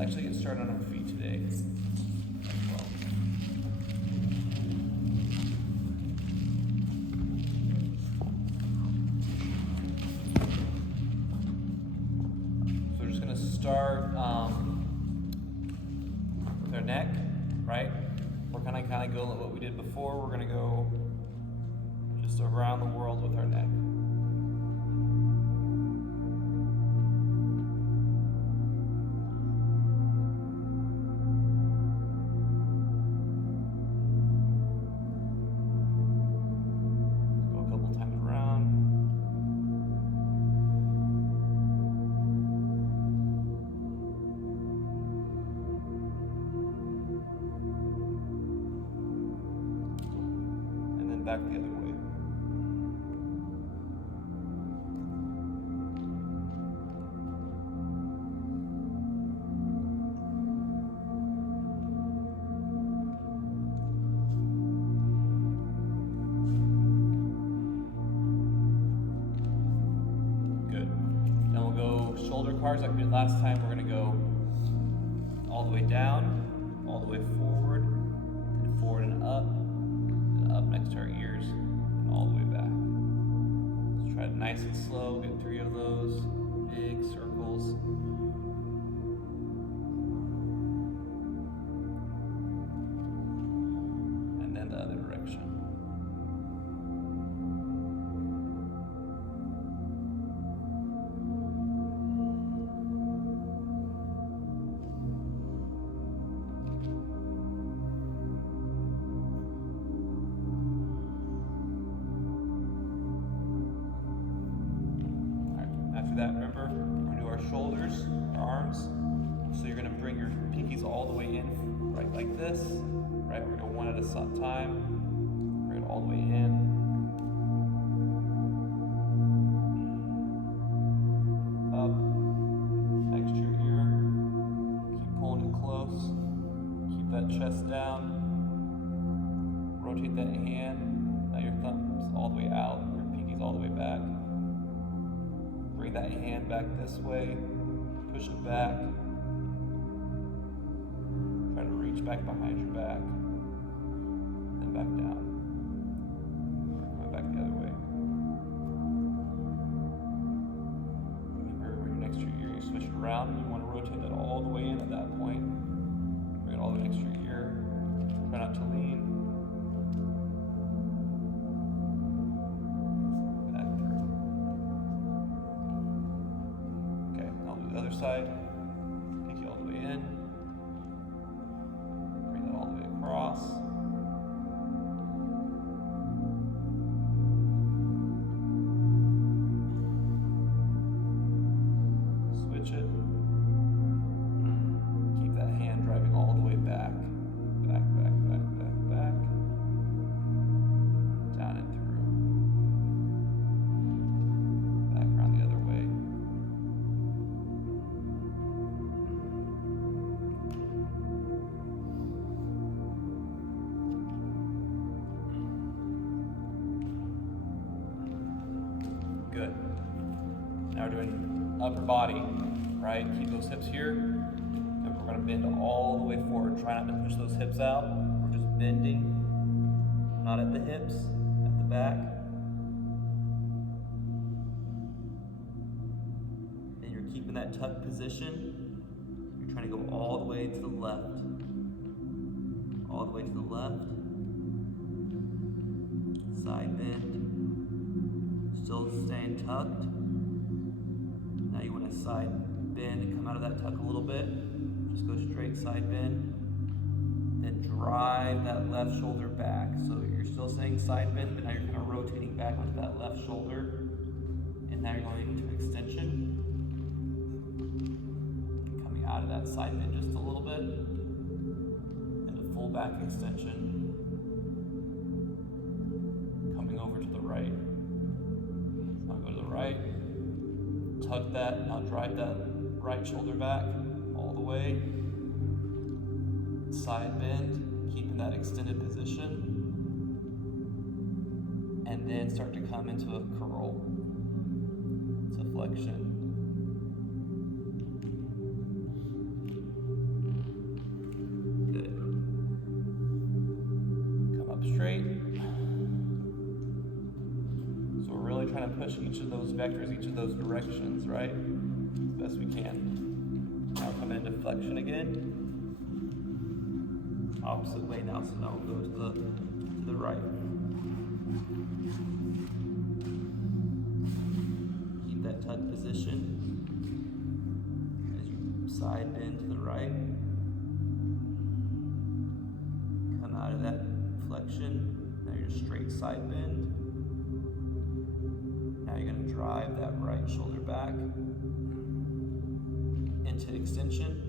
actually get started on our feet today as well. So we're just going to start with our neck, right? We're kind of go what we did before. We're going to go just around the world with our neck. Back the other way. Good. Now we'll go shoulder cards like we did last time. We're going to go all the way down, all the way forward, and forward and up next to our ears, and all the way back. Let's try it nice and slow, get 3 of those big circles. And then the other direction. After that, remember, we're going to do our shoulders, our arms. So you're going to bring your pinkies all the way in, right, like this, right? We're going to go one at a time. Bring it all the way in. Up, next to your ear. Keep pulling it close. Keep that chest down. Rotate that hand. Now your thumb's all the way out, your pinky's all the way back. Bring that hand back this way, push it back. Try to reach back behind your back, then back down. Going back the other way. Remember, when you're next to your ear, you switch it around, and you want to rotate that all the way in at that point. Bring it all the way next to your ear. Try not to lean. Side, take you all the way in, bring that all the way across, switch it, keep that hand driving all the way back, back, down and through, back around the other way. Good. Now we're doing upper body, right? Keep those hips here. And we're going to bend all the way forward. Try not to push those hips out. We're just bending, not at the hips, at the back. And you're keeping that tuck position. You're trying to go all the way to the left. All the way to the left. Side bend. Still staying tucked. Now you want to side bend and come out of that tuck a little bit. Just go straight side bend. Then drive that left shoulder back. So you're still saying side bend, but now you're kind of rotating back onto that left shoulder. And now you're going into extension. Coming out of that side bend just a little bit. And a full back extension. Coming over to the right. Now go to the right, tuck that, now drive that right shoulder back all the way, side bend, keeping that extended position, and then start to come into a curl, to flexion. vectors each of those directions, right? As best we can. Now come into flexion again. Opposite way now, so now we'll go to the right. Keep that tuck position as you side bend to the right. Come out of that flexion. Now you're straight side bend. Now you're going to drive that right shoulder back into extension.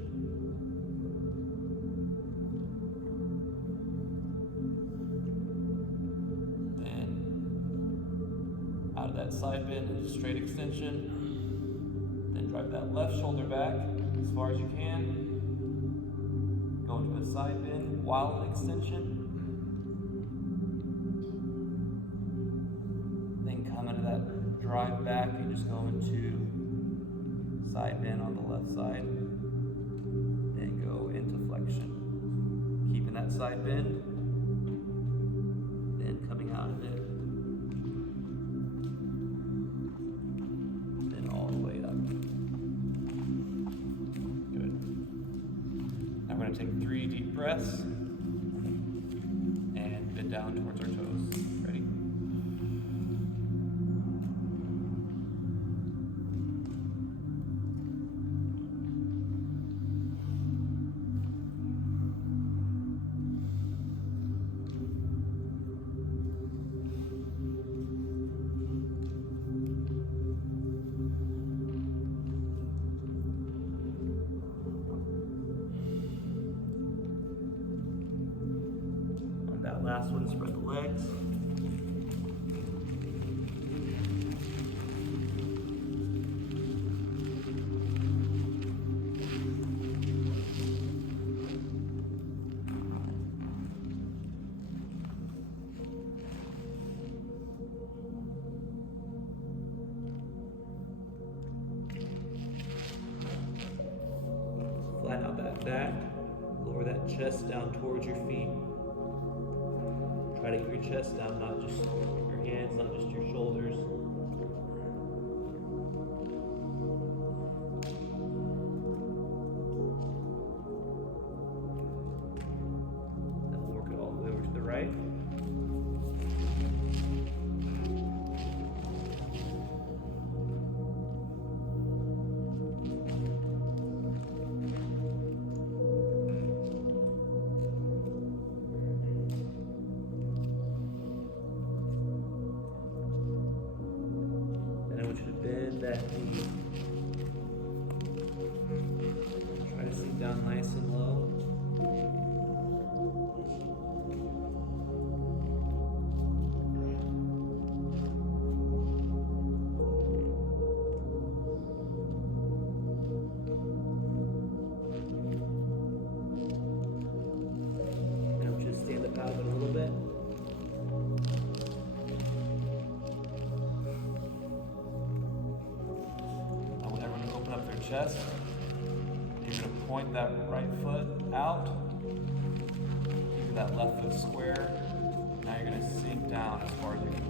Out of that side bend into straight extension. Then drive that left shoulder back as far as you can. Go into a side bend while in extension. Then come into that drive back and just go into side bend on the left side. Then go into flexion. Keeping that side bend. Then coming out of it. Take 3 deep breaths and bend down towards our toes. Ready? Last one, spread the legs. Flatten out that back, lower that chest down towards your feet. Try to get your chest down, not just your hands, not just your shoulders. Then we'll work it all the way over to the right. Bend that knee. Try to sink down nice and low. Now just stand up out of it a little bit. Chest. You're going to point that right foot out, keeping that left foot square. Now you're going to sink down as far as you can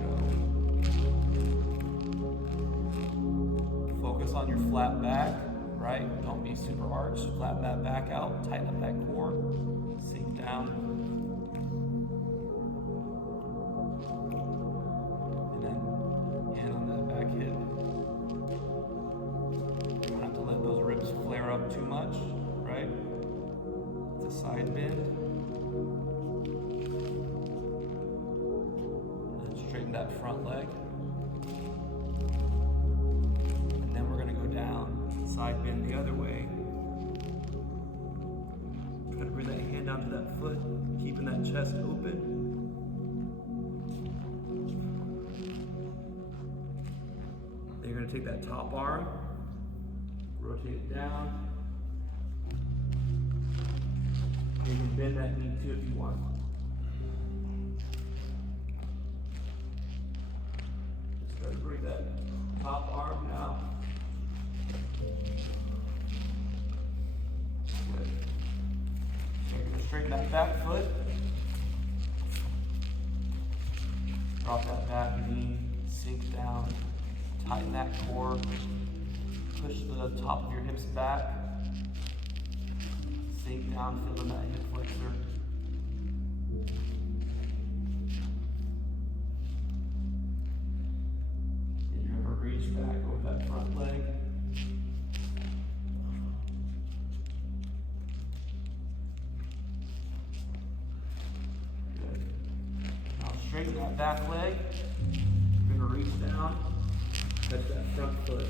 go. Focus on your flat back, right? Don't be super arched. Flatten that back out, tighten up that core, sink down. And then hand on that back hip. Flare up too much, right? It's a side bend. And then straighten that front leg. And then we're going to go down, side bend the other way. Try to bring that hand down to that foot, keeping that chest open. Then you're going to take that top arm. Rotate it down. You can bend that knee too if you want. Just try to bring that top arm down. Good. So you're going to straighten that back foot. Drop that back knee, sink down. Tighten that core. Push the top of your hips back. Sink down, feeling that hip flexor. And you're going to reach back over that front leg. Good. Now straighten that back leg. You're going to reach down, touch that front foot.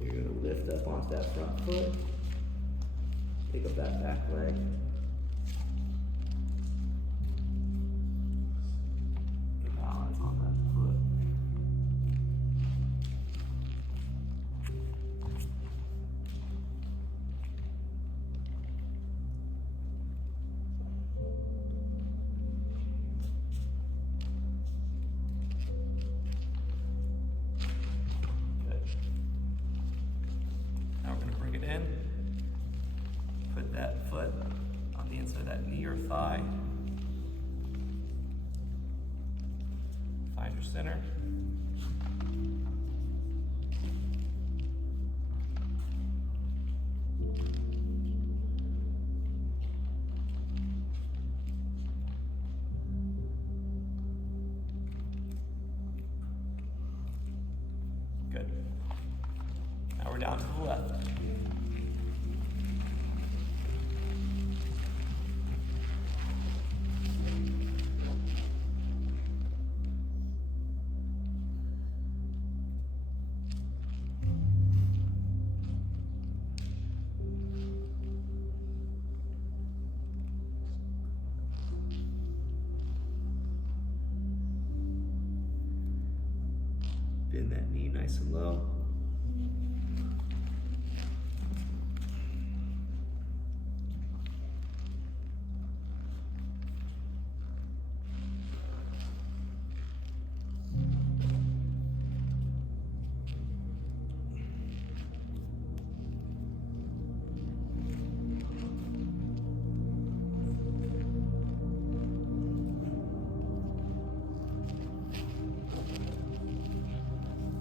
You're going to lift up onto that front foot, pick up that back leg. Balance on that foot. Now we're going to bring it in, put that foot on the inside of that knee or thigh, find your center. Good. Now we're down to the left. Bend that knee nice and low.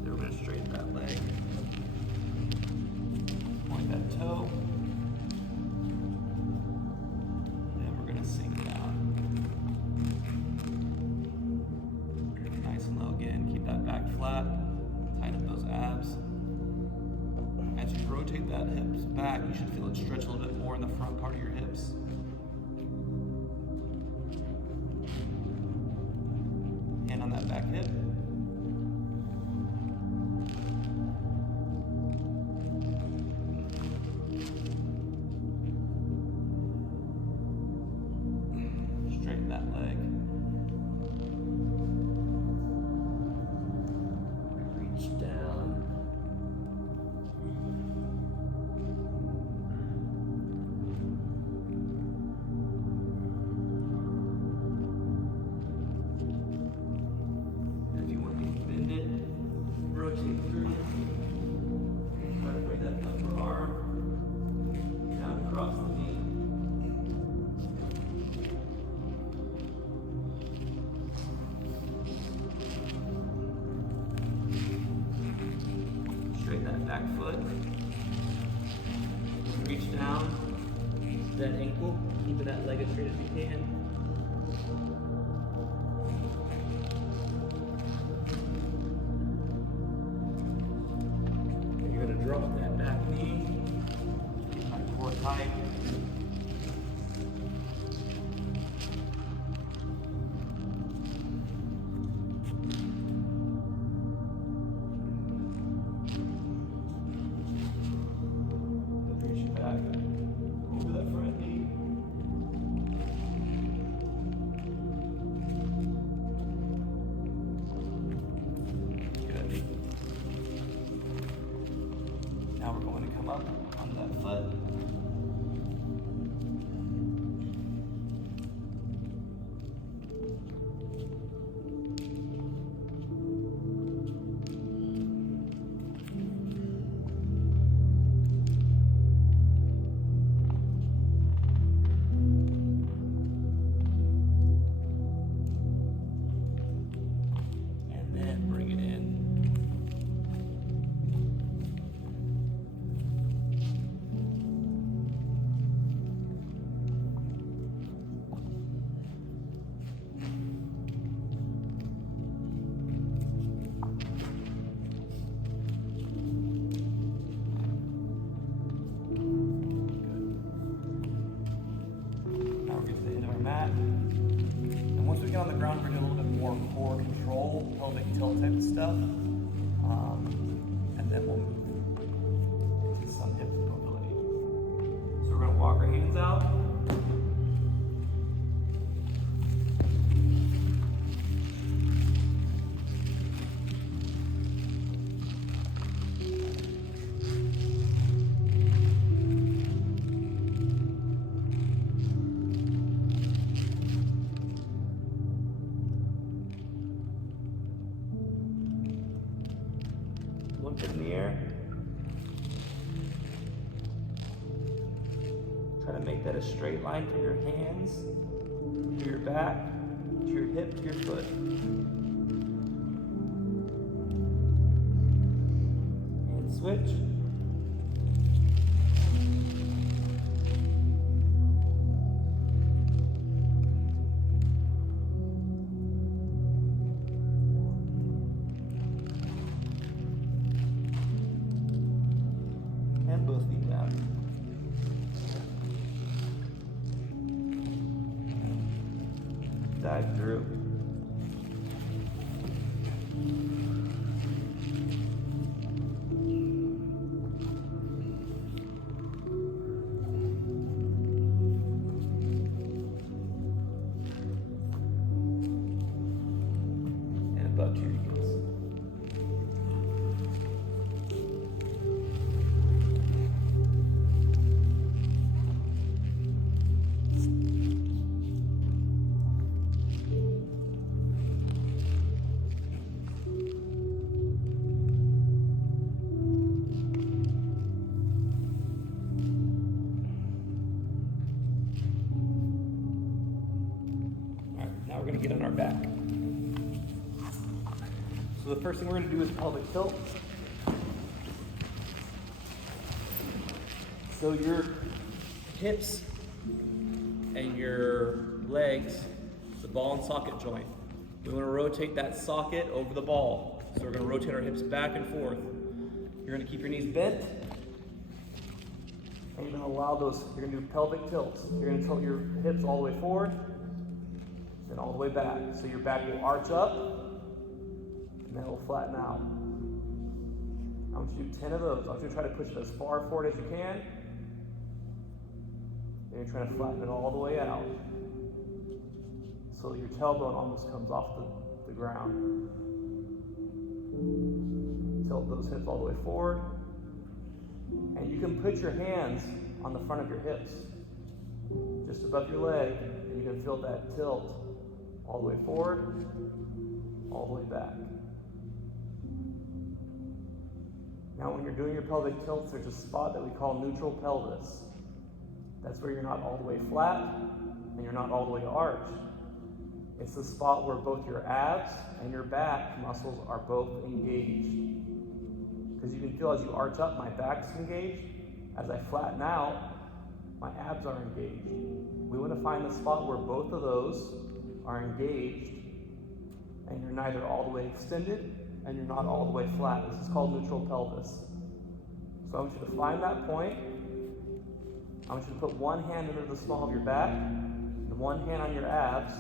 Then we're going to straighten that leg. Point that toe. Then we're going to sink down. Nice and low again. Keep that back flat. Tighten up those abs. As you rotate that hips back, you should feel it stretch a little bit more in the front part of your hips. Hand on that back hip. Straighten that leg. Reach down. If you want to bend it, rotate through it. Try to bring that upper arm down across the knee. Straighten that back foot. Reach down to that ankle, keeping that leg as straight as you can. You're going to drop that back knee, keep that core tight. Reach back over that front knee. Good. Now we're going to come up onto that foot. stuff. And then we'll move into some hip mobility. So we're going to walk our hands out. Look in the air. Try to make that a straight line from your hands to your back, to your hip, to your foot. And switch. And both feet down. Dive through. And above to your heels. Now we're going to get on our back. So the first thing we're going to do is pelvic tilt. So your hips and your legs, the ball and socket joint. We want to rotate that socket over the ball. So we're going to rotate our hips back and forth. You're going to keep your knees bent. And you're going to allow those, you're going to do pelvic tilts. You're going to tilt your hips all the way forward, then all the way back. So your back will arch up, and then it will flatten out. I want you to do 10 of those. I want you to try to push it as far forward as you can. And you're trying to flatten it all the way out. So your tailbone almost comes off the ground. Tilt those hips all the way forward. And you can put your hands on the front of your hips, just above your leg, and you can feel that tilt all the way forward, all the way back. Now when you're doing your pelvic tilts, there's a spot that we call neutral pelvis. That's where you're not all the way flat and you're not all the way arched. It's the spot where both your abs and your back muscles are both engaged. Because you can feel as you arch up, my back's engaged. As I flatten out, my abs are engaged. We want to find the spot where both of those are engaged and you're neither all the way extended and you're not all the way flat. This is called neutral pelvis. So I want you to find that point. I want you to put one hand under the small of your back and one hand on your abs.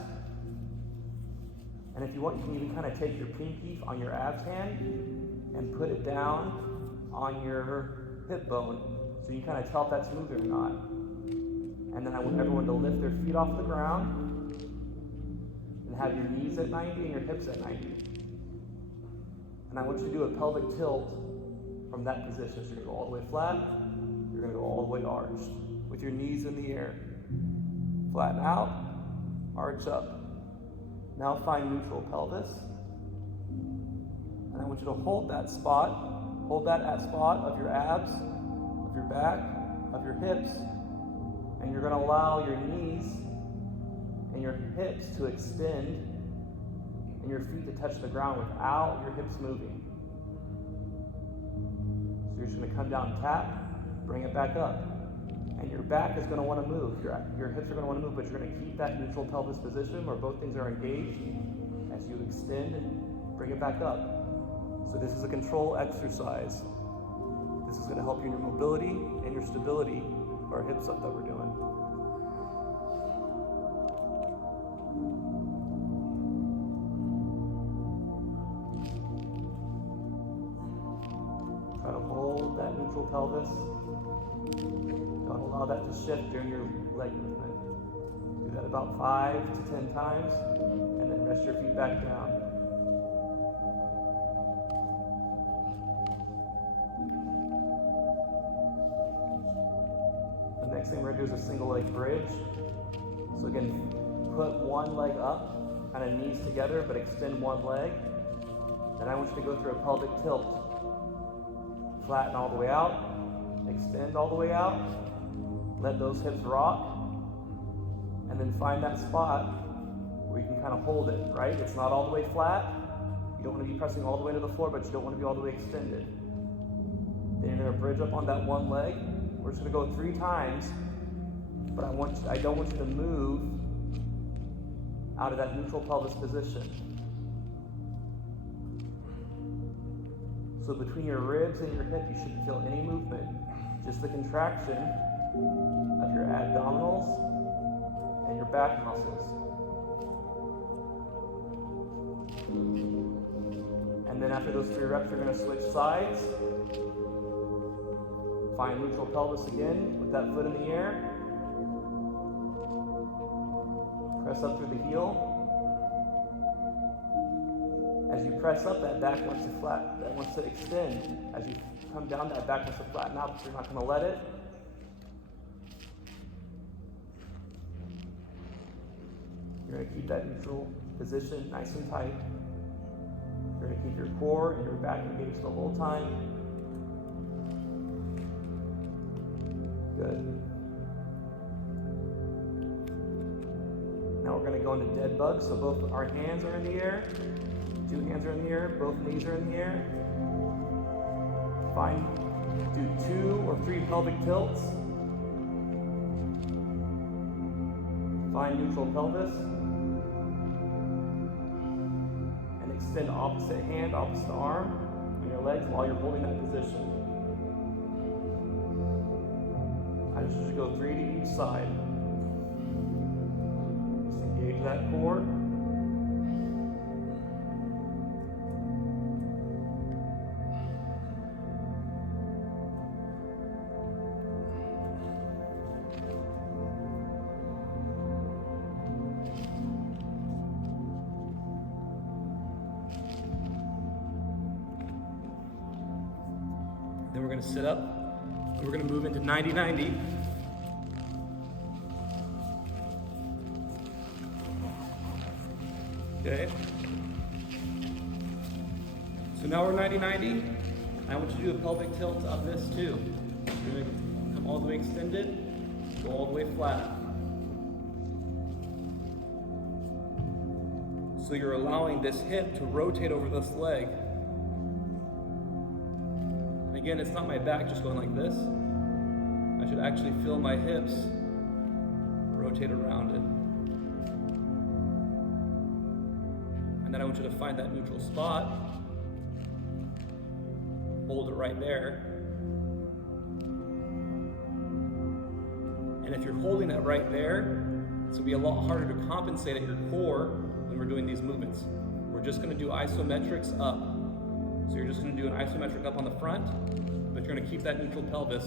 And if you want, you can even kind of take your pinky on your abs hand and put it down on your hip bone. So you kind of tell if that's moving or not. And then I want everyone to lift their feet off the ground and have your knees at 90 and your hips at 90. And I want you to do a pelvic tilt from that position. So you're going to go all the way flat, you're going to go all the way arched with your knees in the air. Flatten out, arch up. Now find neutral pelvis. And I want you to hold that spot. Hold that spot of your abs, of your back, of your hips. And you're going to allow your knees and your hips to extend and your feet to touch the ground without your hips moving. So you're just going to come down, tap, bring it back up. And your back is going to want to move. Your hips are going to want to move, but you're going to keep that neutral pelvis position where both things are engaged as you extend and bring it back up. So this is a control exercise. This is going to help you in your mobility and your stability of our hips up that we're doing. pelvis. Don't allow that to shift during your leg movement. Do that about 5 to 10 times, and then rest your feet back down. The next thing we're going to do is a single leg bridge. So again, put one leg up, kind of knees together, but extend one leg. Then I want you to go through a pelvic tilt. Flatten all the way out, extend all the way out, let those hips rock, and then find that spot where you can kind of hold it, right? It's not all the way flat. You don't want to be pressing all the way to the floor, but you don't want to be all the way extended. Then you're going to bridge up on that one leg. We're just going to go 3 times, but I don't want you to move out of that neutral pelvis position. So between your ribs and your hip, you shouldn't feel any movement, just the contraction of your abdominals and your back muscles. And then after those 3 reps, you're going to switch sides. Find neutral pelvis again with that foot in the air. Press up through the heel. As you press up, that back wants to extend. As you come down, that back wants to flatten out, but you're not going to let it. You're going to keep that neutral position nice and tight. You're going to keep your core and your back engaged the whole time. Good. Now we're going to go into dead bug. So both our hands are in the air. 2 hands are in the air. Both knees are in the air. Do 2 or 3 pelvic tilts. Find neutral pelvis. And extend opposite hand, opposite arm, and your legs while you're holding that position. I just usually go 3 to each side. Just engage that core. Then we're going to sit up, and we're going to move into 90-90. Okay. So now we're 90-90. I want you to do a pelvic tilt up this too. You're going to come all the way extended, go all the way flat. So you're allowing this hip to rotate over this leg. Again, it's not my back just going like this. I should actually feel my hips rotate around it. And then I want you to find that neutral spot. Hold it right there. And if you're holding that right there, it's going to be a lot harder to compensate at your core when we're doing these movements. We're just going to do isometrics up. So you're just going to do an isometric up on the front, but you're going to keep that neutral pelvis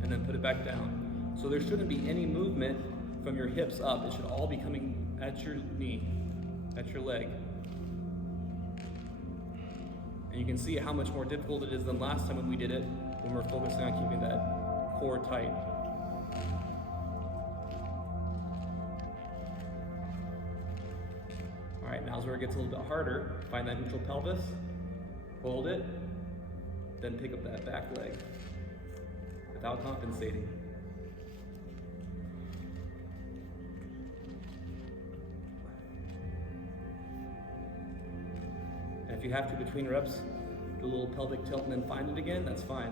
and then put it back down. So there shouldn't be any movement from your hips up. It should all be coming at your knee, at your leg. And you can see how much more difficult it is than last time when we did it, when we're focusing on keeping that core tight. All right, now's where it gets a little bit harder. Find that neutral pelvis, hold it, then pick up that back leg without compensating. And if you have to between reps, do a little pelvic tilt and then find it again, that's fine.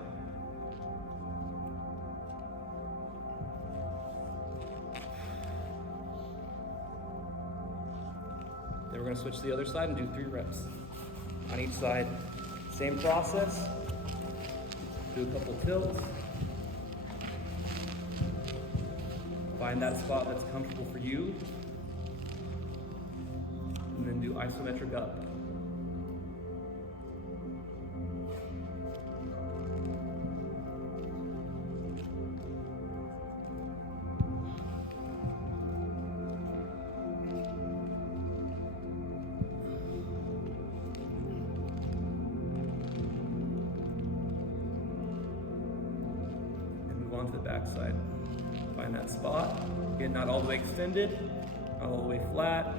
Then we're going to switch to the other side and do 3 reps on each side. Same process. Do a couple tilts. Find that spot that's comfortable for you. And then do isometric up. on to the back side. Find that spot. Again, not all the way extended, not all the way flat.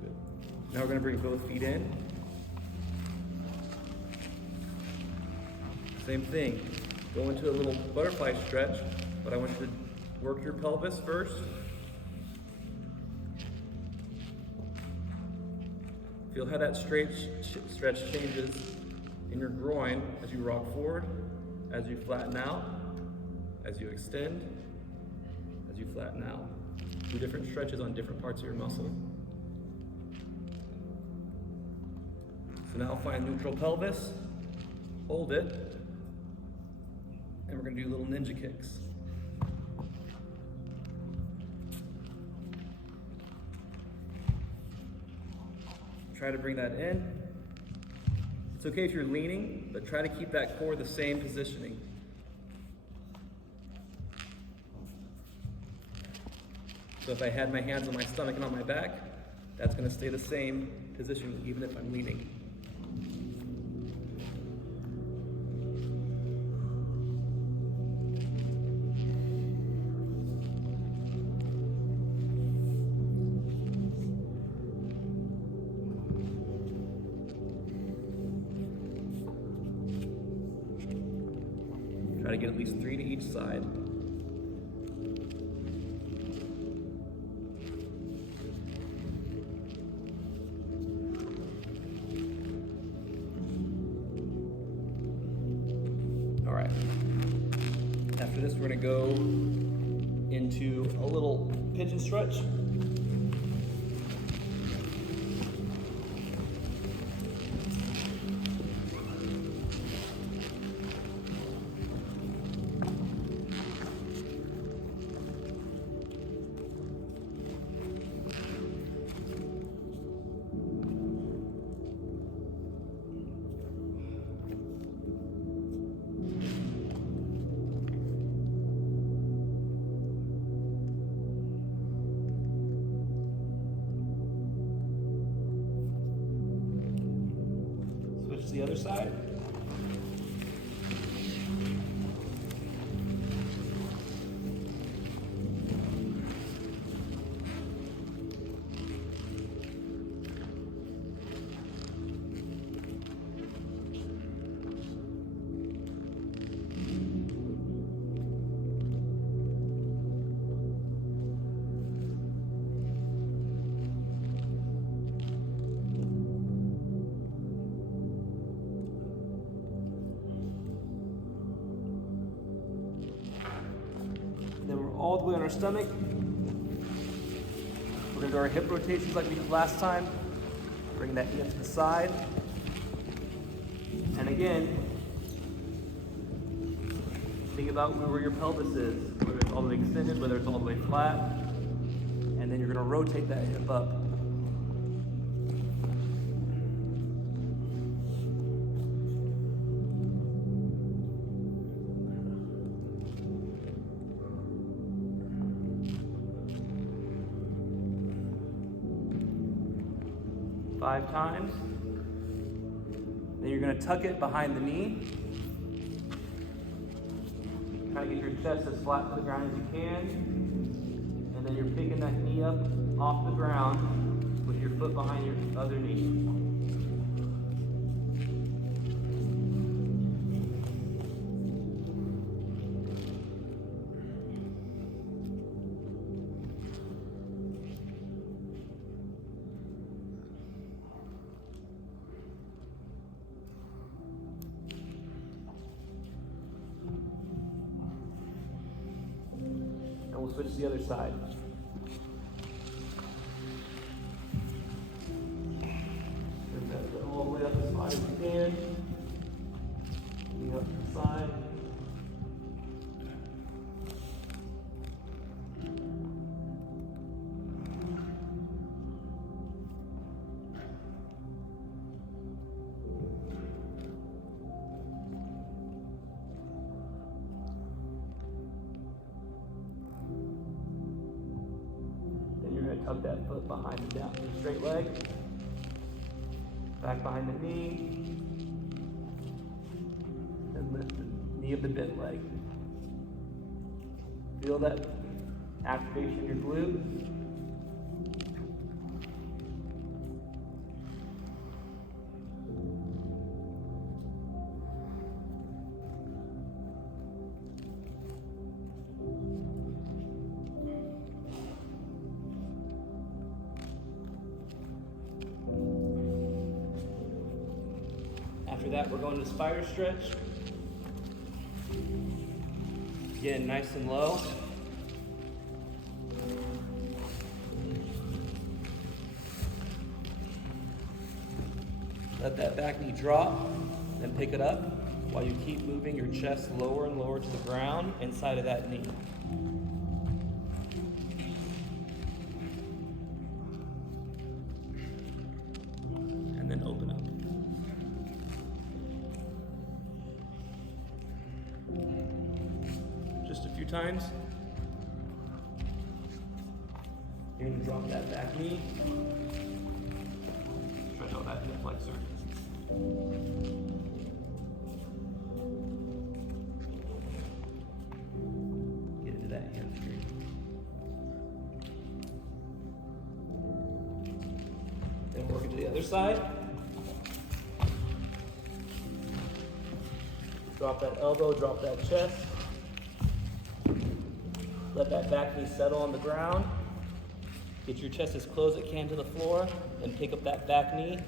Good. Now we're going to bring both feet in. Same thing. Go into a little butterfly stretch, but I want you to work your pelvis first. Feel how that stretch changes in your groin as you rock forward, as you flatten out, as you extend, as you flatten out. Do different stretches on different parts of your muscle. So now find neutral pelvis, hold it, and we're going to do little ninja kicks. Try to bring that in. It's okay if you're leaning, but try to keep that core the same positioning. So if I had my hands on my stomach and on my back, that's going to stay the same position even if I'm leaning. Try to get at least 3 to each side. All right. After this, we're going to go into a little pigeon stretch. Switch to the other side. Then we're all the way on our stomach. We're going to do our hip rotations like we did last time. Bring that knee up to the side. And again, think about where your pelvis is, whether it's all the way extended, whether it's all the way flat. And then you're going to rotate that hip up. Five times. Then you're going to tuck it behind the knee. Try to get your chest as flat to the ground as you can. And then you're picking that knee up off the ground with your foot behind your other knee. And we'll switch to the other side. Bring that all the way up as far as you can. Knee up to the side. put that foot behind the down, the straight leg. Back behind the knee. And lift the knee of the bent leg. Feel that activation in your glute. After that, we're going to spider stretch. Again, nice and low. Let that back knee drop, then pick it up while you keep moving your chest lower and lower to the ground inside of that knee. And then open up. Just a few times. You're going to drop that back knee. Stretch out that hip flexor. Get into that hamstring. Then work it to the other side. Drop that elbow, drop that chest. Let that back knee settle on the ground. Get your chest as close as it can to the floor, then pick up that back knee.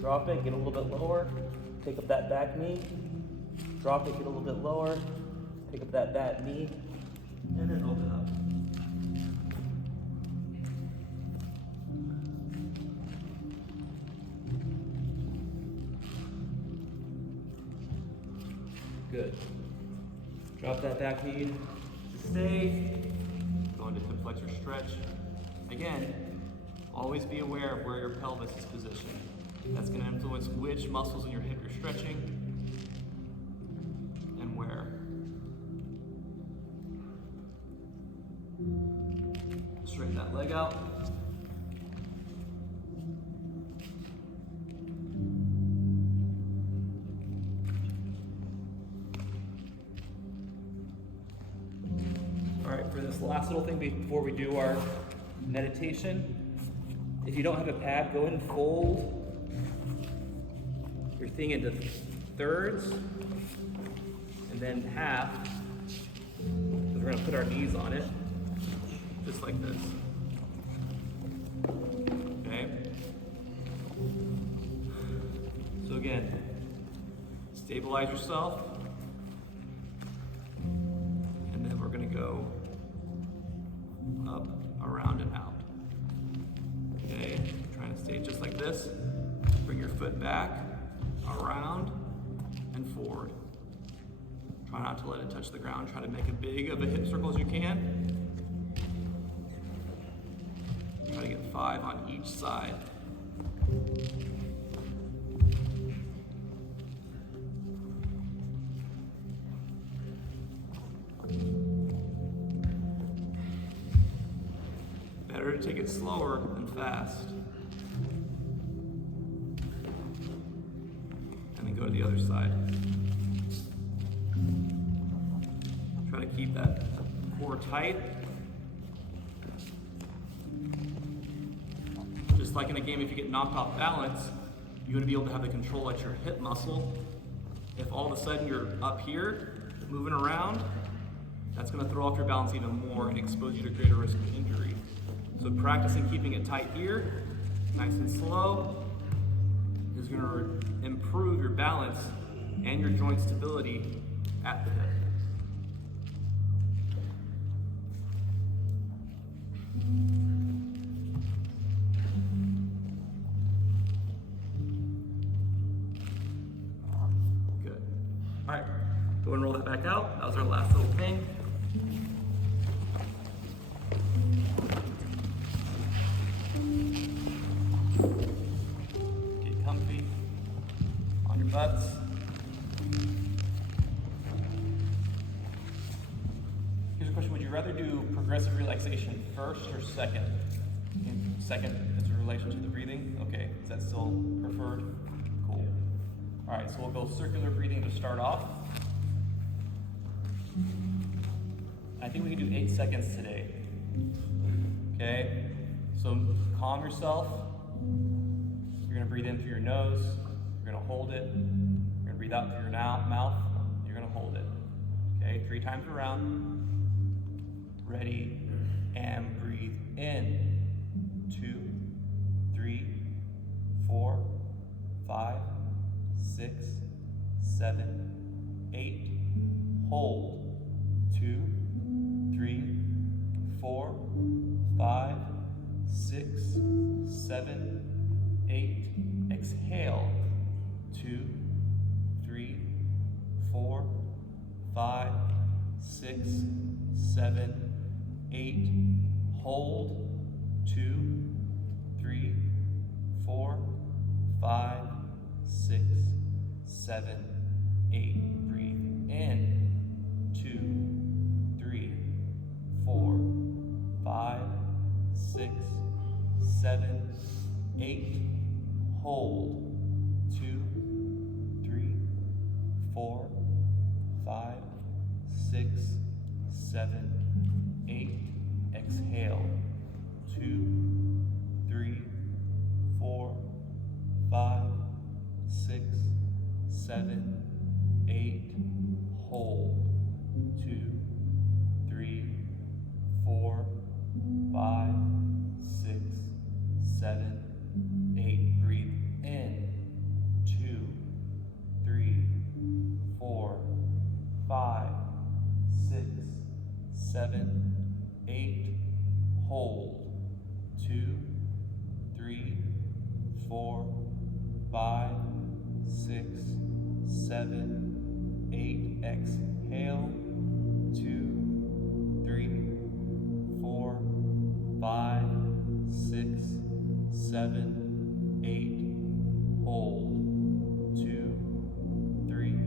Drop it, get a little bit lower. Pick up that back knee. Drop it, get a little bit lower. Pick up that back knee, and then open up. Good. Drop that back knee to stay. Go into hip flexor stretch. Again, always be aware of where your pelvis is positioned. That's going to influence which muscles in your hip you're stretching and where. Straighten that leg out. All right, for this last little thing before we do our meditation, if you don't have a pad, go ahead and fold your thing into thirds and then half, because we're going to put our knees on it, just like this. Okay? So again, stabilize yourself, and then we're going to go up, around, and out. Okay, trying to stay just like this. Bring your foot back, around, and forward. Try not to let it touch the ground. Try to make as big of a hip circle as you can. Try to get 5 on each side. Better to take it slower than fast. And then go to the other side. Try to keep that core tight. Just like in a game, if you get knocked off balance, you want to be able to have the control at your hip muscle. If all of a sudden you're up here, moving around, that's going to throw off your balance even more and expose you to greater risk of injury. So practicing keeping it tight here, nice and slow, is going to improve your balance and your joint stability at the hip. Good. All right, go and roll that back out. That was our last little thing. Get comfy on your butts. Here's a question: would you rather do progressive relaxation first or second? Second is in relation to the breathing? Okay, is that still preferred? Cool. All right, so we'll go circular breathing to start off. I think we can do 8 seconds today. Okay, so calm yourself. You're gonna breathe in through your nose. You're gonna hold it. You're gonna breathe out through your mouth. You're gonna hold it. Okay, 3 times around. Ready, and breathe in. 2, 3, 4, 5, 6, 7, 8. Hold. 2, 3, 4, 5, 6, 7, 8. Exhale. 2, 3, 4, 5, 6, 7, 8. Hold. 2, 3, 4, 5, 6, 7, 8. Breathe in. 2, 3, 4, 5, 6, 7, 8. Hold. 2, 3, 4, 5, 6, 7, 8. Exhale. 2, 3, 4, 5, 6, 7, 8. Hold. 2, 3, 4, 5, 6, 7, 8. Breathe in. 2, 3, 4, 5, 6, 7, 8. Hold. 2, 3, 4, 5, 6, 7, 8. Exhale. 2, 3, 4, 5, 6, 7, 8. Hold. 2, 3,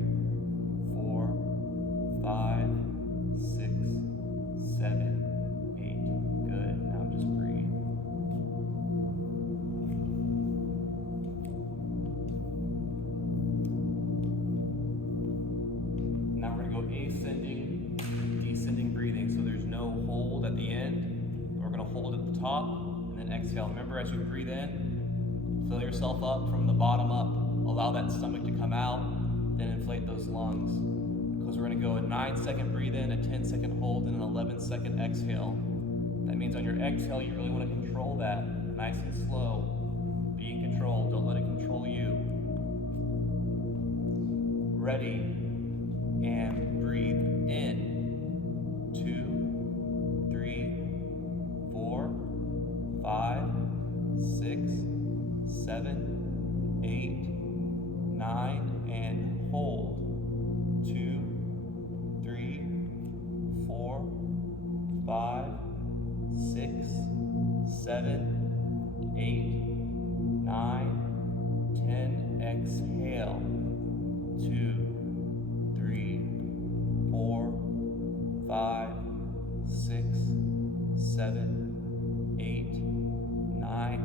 4, 5, 6, 7, 8. Good. Now just breathe. Now we're going to go ascending, descending breathing. So there's no hold at the end. We're going to hold at the top and then exhale. Remember, as you breathe in, fill yourself up from the bottom up. Allow that stomach to come out, then inflate those lungs. Because we're going to go a 9-second breathe in, a 10-second hold, and an 11-second exhale. That means on your exhale, you really want to control that. Nice and slow. Be in control. Don't let it control you. Ready, and breathe in. 2, 3, 4, 5, 6, 7, 8, 9, and hold. 2, 3, 4, 5, 6, 7, 8, 9, 10. Exhale. 2, 3, 4, 5, 6, 7, 8, 9,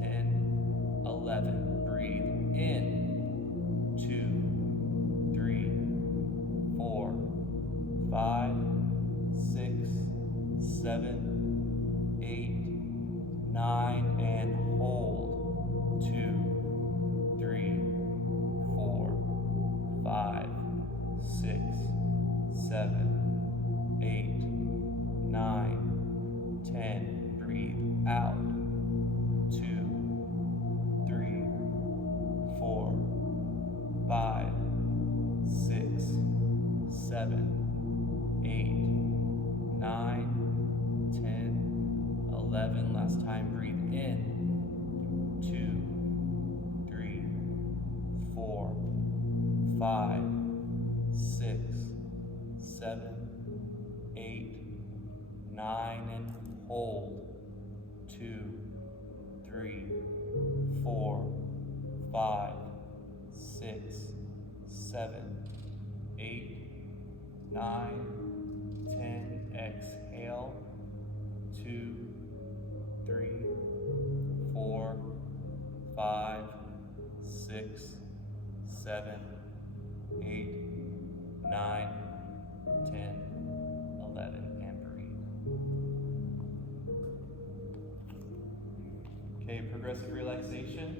10, 11. Breathe in. 2, 3, 4, 5, 6, 7, 8, 9, and hold. 2, 3, 4, 5, 6, 7, 8, 9, 10. Breathe out. 2, 3, 4, 5, 6, 7, 8, 9, 10, 11. Last time, breathe in. 2, 3, 4, 5, 6, 7, 8, 9, and hold. 2, 3, 4, 5, 6, 7, 8, 9, 10. exhale. 2, 3, 4, 5, 6, 7, 8, 9, 10, 11, and breathe. Okay, progressive relaxation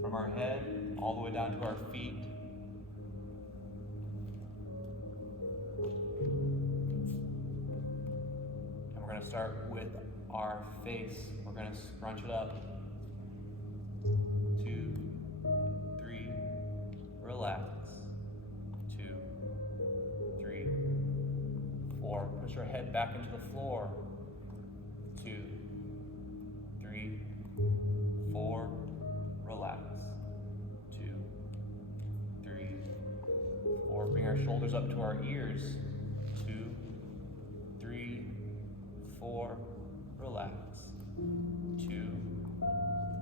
from our head all the way down to our feet. And we're going to start with our face. We're going to scrunch it up. 2, 3, relax. 2, 3, 4. Push our head back into the floor. 2, 3, 4, relax. 2, 3, 4. Bring our shoulders up to our ears. 2, 3, 4, relax. 2,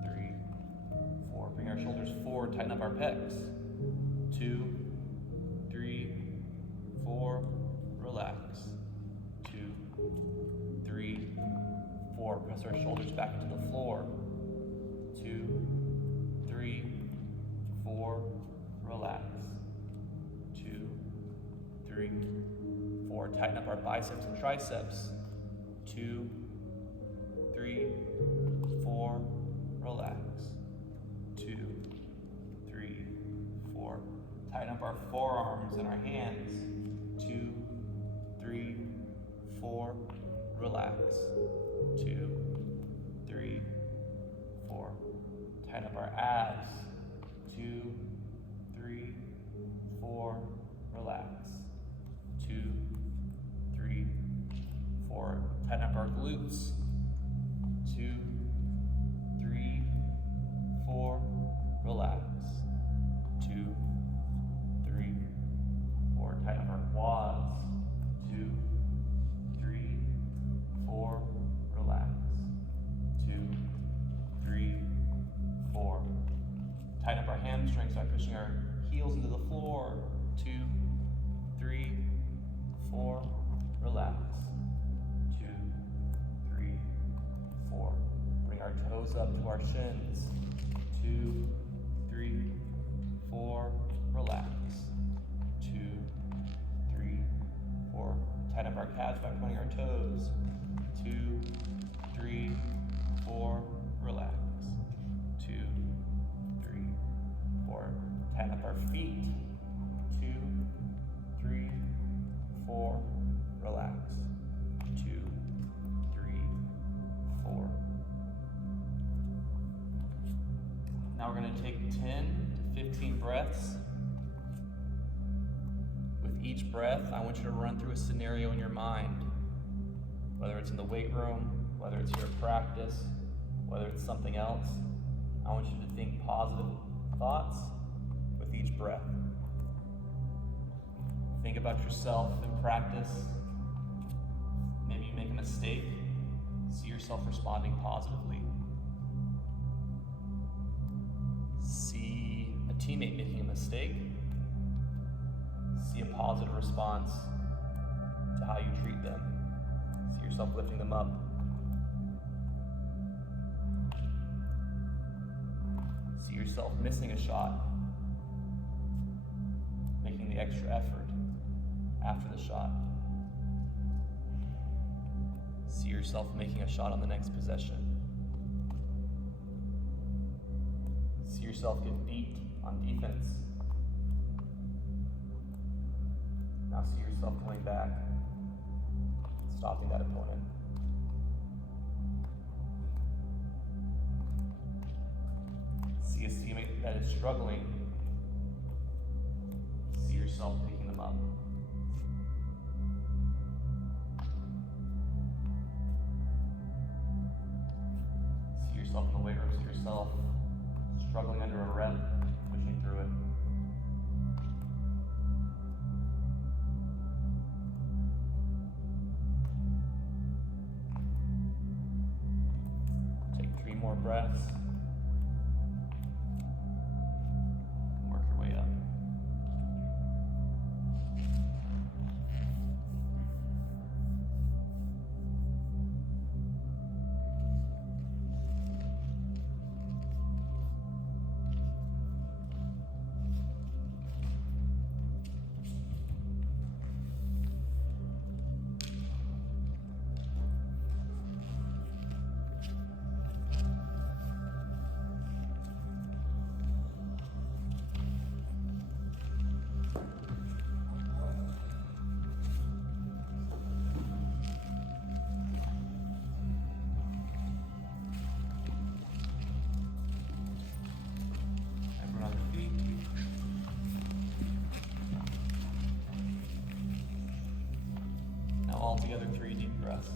3, 4. Bring our shoulders forward, tighten up our pecs. 2, 3, 4, relax. 2, 3, 4. Press our shoulders back into the floor. 2, 3, 4, relax. 2, 3, 4. Tighten up our biceps and triceps. 2, 3, 4, relax. 2, 3, 4. Tighten up our forearms and our hands. 2, 3, 4, relax. 2, 3, 4. Tighten up our abs. 2, 3, 4, relax. 2, 3, 4. Tighten up our glutes. 2, 3, 4, relax. 2, 3, 4. Tighten up our quads. 2, 3, 4, relax. 2, 3, 4. Tighten up our hamstrings by pushing our heels into the floor. 2, 3, 4, relax. 2, 3, 4. Bring our toes up to our shins. 2, 3, 4, relax. 2, 3, 4. Tighten up our calves by pointing our toes. 2, 3, 4, relax. 2, 3, 4. Tighten up our feet. 2, 3, 4, relax. 2, 3, 4. Now we're going to take 10 to 15 breaths. With each breath, I want you to run through a scenario in your mind. Whether it's in the weight room, whether it's your practice, whether it's something else, I want you to think positive thoughts with each breath. Think about yourself in practice. Maybe you make a mistake. See yourself responding positively. See a teammate making a mistake. See a positive response to how you treat them. See yourself lifting them up. See yourself missing a shot, making the extra effort after the shot. See yourself making a shot on the next possession. See yourself get beat on defense. Now see yourself coming back, stopping that opponent. See a teammate that is struggling. See yourself picking them up. See yourself in the weight room. See yourself struggling under a rep, pushing through it. Take 3 more breaths. Work your way up. breath.